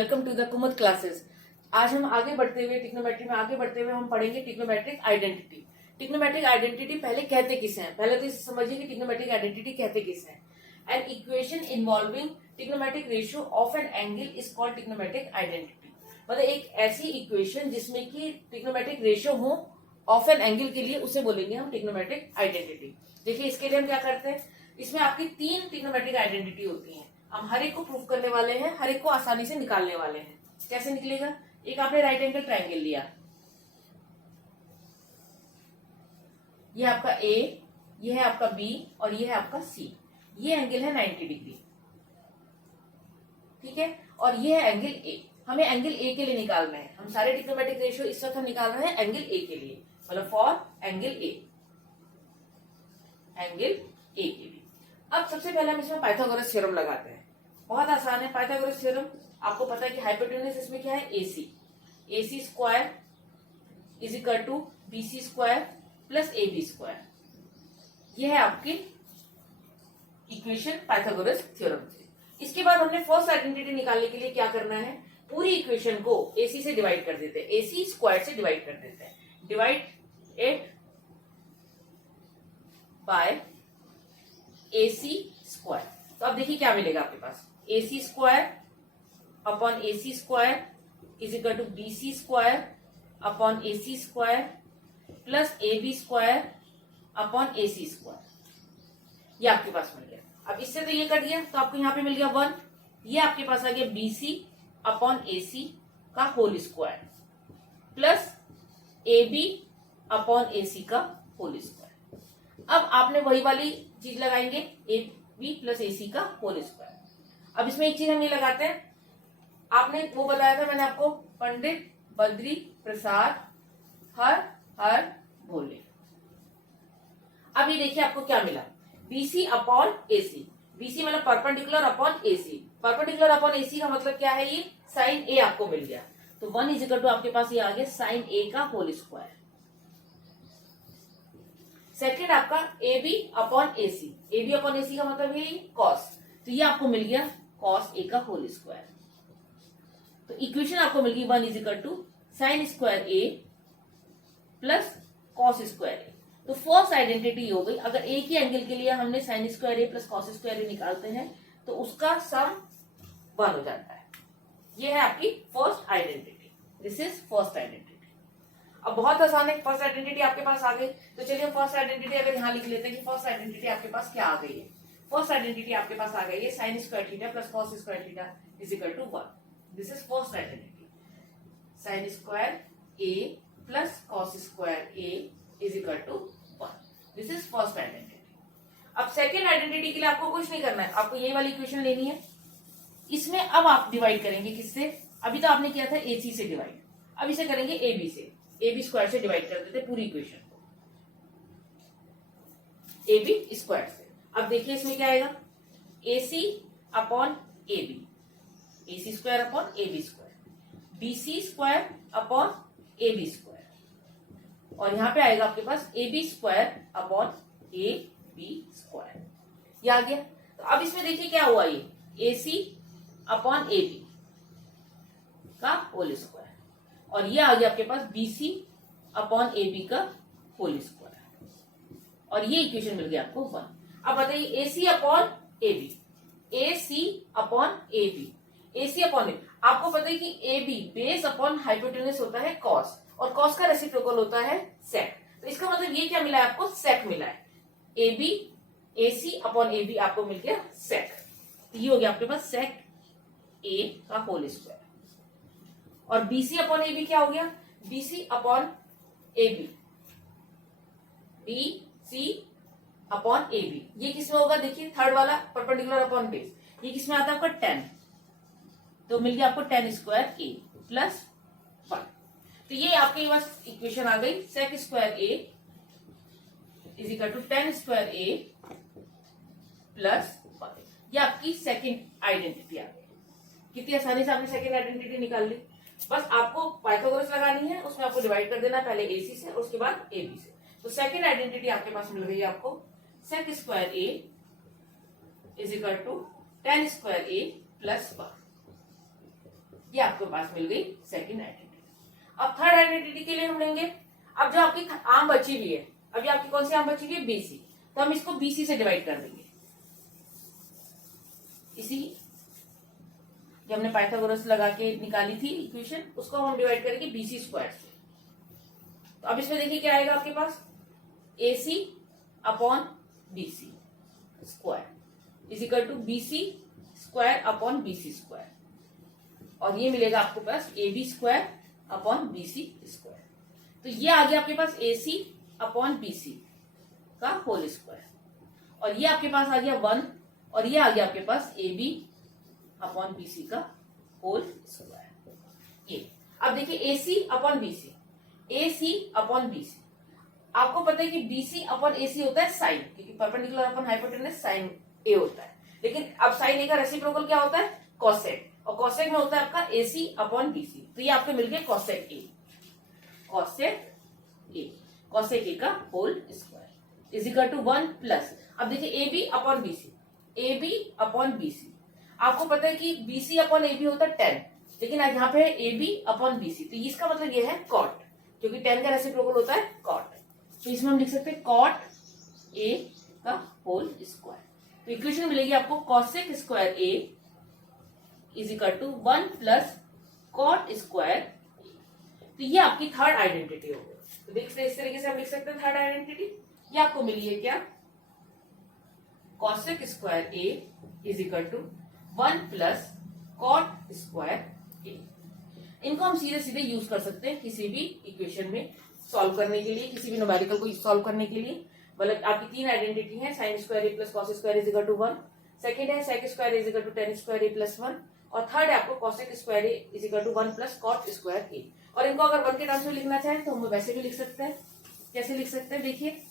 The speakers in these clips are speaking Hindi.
Welcome to the Kumud classes. आज हम आगे बढ़ते हुए ट्रिग्नोमेट्री में आगे बढ़ते हुए हम पढ़ेंगे ट्रिग्नोमेट्रिक आइडेंटिटी। ट्रिग्नोमेट्रिक आइडेंटिटी पहले कहते किसे हैं, पहले तो इसे समझिए कि ट्रिग्नोमेट्रिक आइडेंटिटी कहते किसे हैं। An equation involving trigonometric ratio of an angle is called trigonometric identity. मतलब एक ऐसी इक्वेशन जिसमें कि ट्रिग्नोमेट्रिक रेशियो हो ऑफ एन एंगल के लिए, उसे बोलेंगे हम ट्रिग्नोमेट्रिक आइडेंटिटी। देखिए इसके लिए हम क्या करते हैं, इसमें आपकी 3 ट्रिग्नोमेट्रिक आइडेंटिटी होती है। हम हर एक को प्रूव करने वाले हैं, हर एक को आसानी से निकालने वाले हैं। कैसे निकलेगा? एक आपने राइट एंगल ट्राइंगल लिया, ये आपका ए, ये है आपका बी और ये है आपका सी। ये एंगल है 90 डिग्री, ठीक है, और ये है एंगल ए। हमें एंगल ए के लिए निकालना है। हम सारे ट्रिग्नोमेट्रिक रेशियो इस वक्त हम निकाल रहे हैं एंगल ए के लिए, मतलब for angle A, angle A के लिए। अब सबसे पहले हम इसमें पाइथागोरस थ्योरम लगाते हैं। बहुत आसान है पाइथागोरस थ्योरम। आपको पता है कि हाइपोटेन्यूज इसमें क्या है, AC. AC square is equal to BC square plus AB square. यह है आपकी इक्वेशन पाइथागोरस थ्योरम से। इसके बाद हमने फर्स्ट आइडेंटिटी निकालने के लिए क्या करना है, पूरी इक्वेशन को एसी से डिवाइड कर देते हैं, एसी स्क्वायर से डिवाइड कर देते हैं। Divide it by AC square. तो अब देखिए क्या मिलेगा आपके पास, AC square upon AC square is equal to BC square upon AC square plus AB square upon AC square. ये आपके पास मिल गया। अब इससे तो ये कट गया, तो आपको यहाँ पे मिल गया 1। ये आपके पास आ गया बीसी अपॉन एसी का whole square plus AB upon AC का होल स्क्वायर। अब आपने वही वाली चीज लगाएंगे, ए बी प्लस एसी का होल स्क्वायर। अब इसमें एक चीज हम ये लगाते हैं, आपने वो बताया था मैंने आपको, पंडित बद्री प्रसाद हर हर भोले। अब ये देखिए आपको क्या मिला, बीसी अपॉन एसी। बीसी मतलब perpendicular upon AC. Perpendicular upon AC का मतलब क्या है, ये साइन ए आपको मिल गया। तो 1 इज इक्वल टू आपके पास ये आ गया साइन ए का होल स्क्वायर। सेकेंड आपका A B upon AC. A B upon AC का मतलब है कॉस, तो ये आपको मिल गया कॉस ए का होल स्क्वायर। तो इक्वेशन आपको मिल गई 1 is equal to sine square A plus cos square A. तो फर्स्ट आइडेंटिटी हो गई। अगर एक ही एंगल के लिए हमने sign square A plus cos square ए निकालते हैं तो उसका सम 1 हो जाता है। ये है आपकी first identity. This is first identity. अब बहुत आसान है, फर्स्ट आइडेंटिटी आपके पास आ गई। तो चलिए हम फर्स्ट आइडेंटिटी अगर यहाँ लिख लेते हैं कि फर्स्ट आइडेंटिटी आपके पास क्या आ गई है। फर्स्ट आइडेंटिटी आपके पास आ गई है sine square theta plus cos square theta is equal to 1। This is first identity, sine square A plus cos square A is equal to 1। This is first identity. अब सेकेंड आइडेंटिटी के लिए आपको कुछ नहीं करना है, आपको ये वाली इक्वेशन लेनी है। इसमें अब आप डिवाइड करेंगे किससे, अभी तो आपने किया था एसी से डिवाइड, अब इसे करेंगे एबी से। एबी स्क्वायर से डिवाइड कर देते पूरी इक्वेशन को एबी स्क्वायर से। अब देखिए इसमें क्या आएगा, AC upon AB, AC square upon AB square, BC square upon AB square, और यहां पे आएगा आपके पास AB square upon A B square. ये आ गया। तो अब इसमें देखिए क्या हुआ, ये एसी अपॉन एबी का होल स्क्वायर, और ये आ गया आपके पास बीसी अपॉन एबी का होल स्क्वायर, और ये इक्वेशन मिल गया आपको 1। अब बताइए AC upon AB, AC upon AB, AC upon AB. आपको पता है कि एबी बेस अपॉन हाइपोटेन्यूज होता है कॉस, और कॉस का रेसिप्रोकल होता है सेक। तो इसका मतलब ये क्या मिला है आपको, सेक मिला है। एबी एसी अपॉन एबी आपको मिल गया सेक। तो ये हो गया आपके पास सेक ए का होल स्क्वायर। और बीसी अपॉन एबी क्या हो गया, BC upon AB, BC upon AB. ये किसमें होगा, देखिए थर्ड वाला परपेंडिकुलर अपॉन बेस, ये किसमें आता है आपका 10। तो मिल गया आपको 10 स्क्वायर ए प्लस 1। तो ये आपके पास इक्वेशन आ गई, sec square A is equal to 10 square A plus 1। ये आपकी सेकेंड आइडेंटिटी आ गई। कितनी आसानी से आपने सेकेंड आइडेंटिटी निकाल ली। बस आपको पाइथागोरस लगानी है, उसमें आपको डिवाइड कर देना पहले एसी से और उसके बाद एबी से। तो सेकेंड आइडेंटिटी आपके पास मिल गई है आपको, sec square A is equal to 10 square A plus 1। ये आपके पास मिल गई सेकंड आइडेंटिटी। अब थर्ड आइडेंटिटी के लिए हम लेंगे, अब जो आपकी आम बची हुई है, अब ये आपकी कौन सी आम बची हुई है, बीसी, तो हम इसको बीसी से डिवाइड कर देंगे। इसी जो हमने पाइथागोरस लगा के निकाली थी इक्वेशन, उसको हम डिवाइड करेंगे बीसी स्क्वायर से। तो अब इसमें देखिए क्या आएगा आपके पास, AC upon BC square is equal to BC square upon BC square, और ये मिलेगा आपको पास AB square upon BC square. तो ये आ गया आपके पास AC अपॉन BC का होल स्क्वायर, और ये आपके पास आ गया 1, और ये आ गया आपके पास AB अपॉन BC का होल स्क्वायर। ये अब देखिए AC upon BC, AC upon BC, आपको पता है कि BC अपॉन AC होता है साइन, क्योंकि perpendicular upon hypotenuse sine A होता है, लेकिन अब साइन A का रेसिप्रोकल क्या होता है, कॉसेक, और कॉसेक में होता है आपका AC अपॉन BC। तो ये आपको मिल गया कॉसेक A, कॉसेक A का whole square is equal to 1 plus, अब देखिए AB upon BC, AB upon BC, आपको पता है कि BC अपॉन AB होता है 10, लेकिन आज यहाँ पे है AB अपॉन BC, तो इसका मतलब ये है कॉट, क्योंकि 10 का रेसिप्रोकल होता है कॉट, तो इसमें हम लिख सकते हैं कॉट A का होल स्क्वायर। तो इक्वेशन मिलेगी आपको cosec square A is equal to 1 plus cot square. तो ये आपकी थर्ड आइडेंटिटी हो गई। तो देखते इस तरीके से हम लिख सकते हैं थर्ड आइडेंटिटी, ये आपको मिली है क्या, cosec square A is equal to 1 plus cot square A। इनको हम सीधे सीधे यूज कर सकते हैं किसी भी इक्वेशन में सॉल्व करने के लिए, किसी भी न्यूमेरिकल को सॉल्व करने के लिए। मतलब आपकी तीन आइडेंटिटी है, sine square A plus cos square is equal to 1, second है sec square is equal to tan square A plus 1, और थर्ड है आपको cosec square A is equal to 1 plus cot square A। और इनको अगर 1 के टर्म्स में लिखना चाहें तो हम वैसे भी लिख सकते हैं। कैसे लिख सकते हैं देखिए,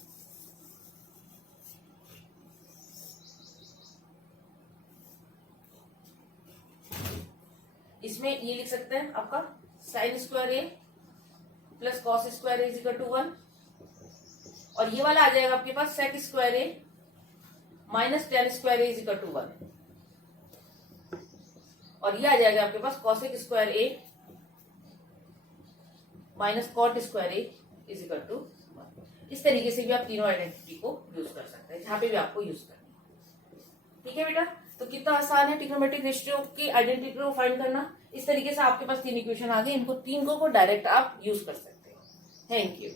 इसमें ये लिख सकते हैं आपका sine square A plus cos square is equal to 1, और ये वाला आ जाएगा आपके पास sec square A minus tan square is equal to 1, और ये आ जाएगा आपके पास cosec square A minus cot square A is equal to 1। इस तरीके से भी आप तीनों आइडेंटिटी को यूज कर सकते हैं, जहां पे भी आपको यूज करना है। ठीक है बेटा, तो कितना आसान है ट्रिग्नोमेट्रिक रेशियो की आइडेंटिटी को फाइंड करना। इस तरीके से आपके पास तीन इक्वेशन आ गए, इनको तीन को डायरेक्ट आप यूज कर सकते हो। Thank you.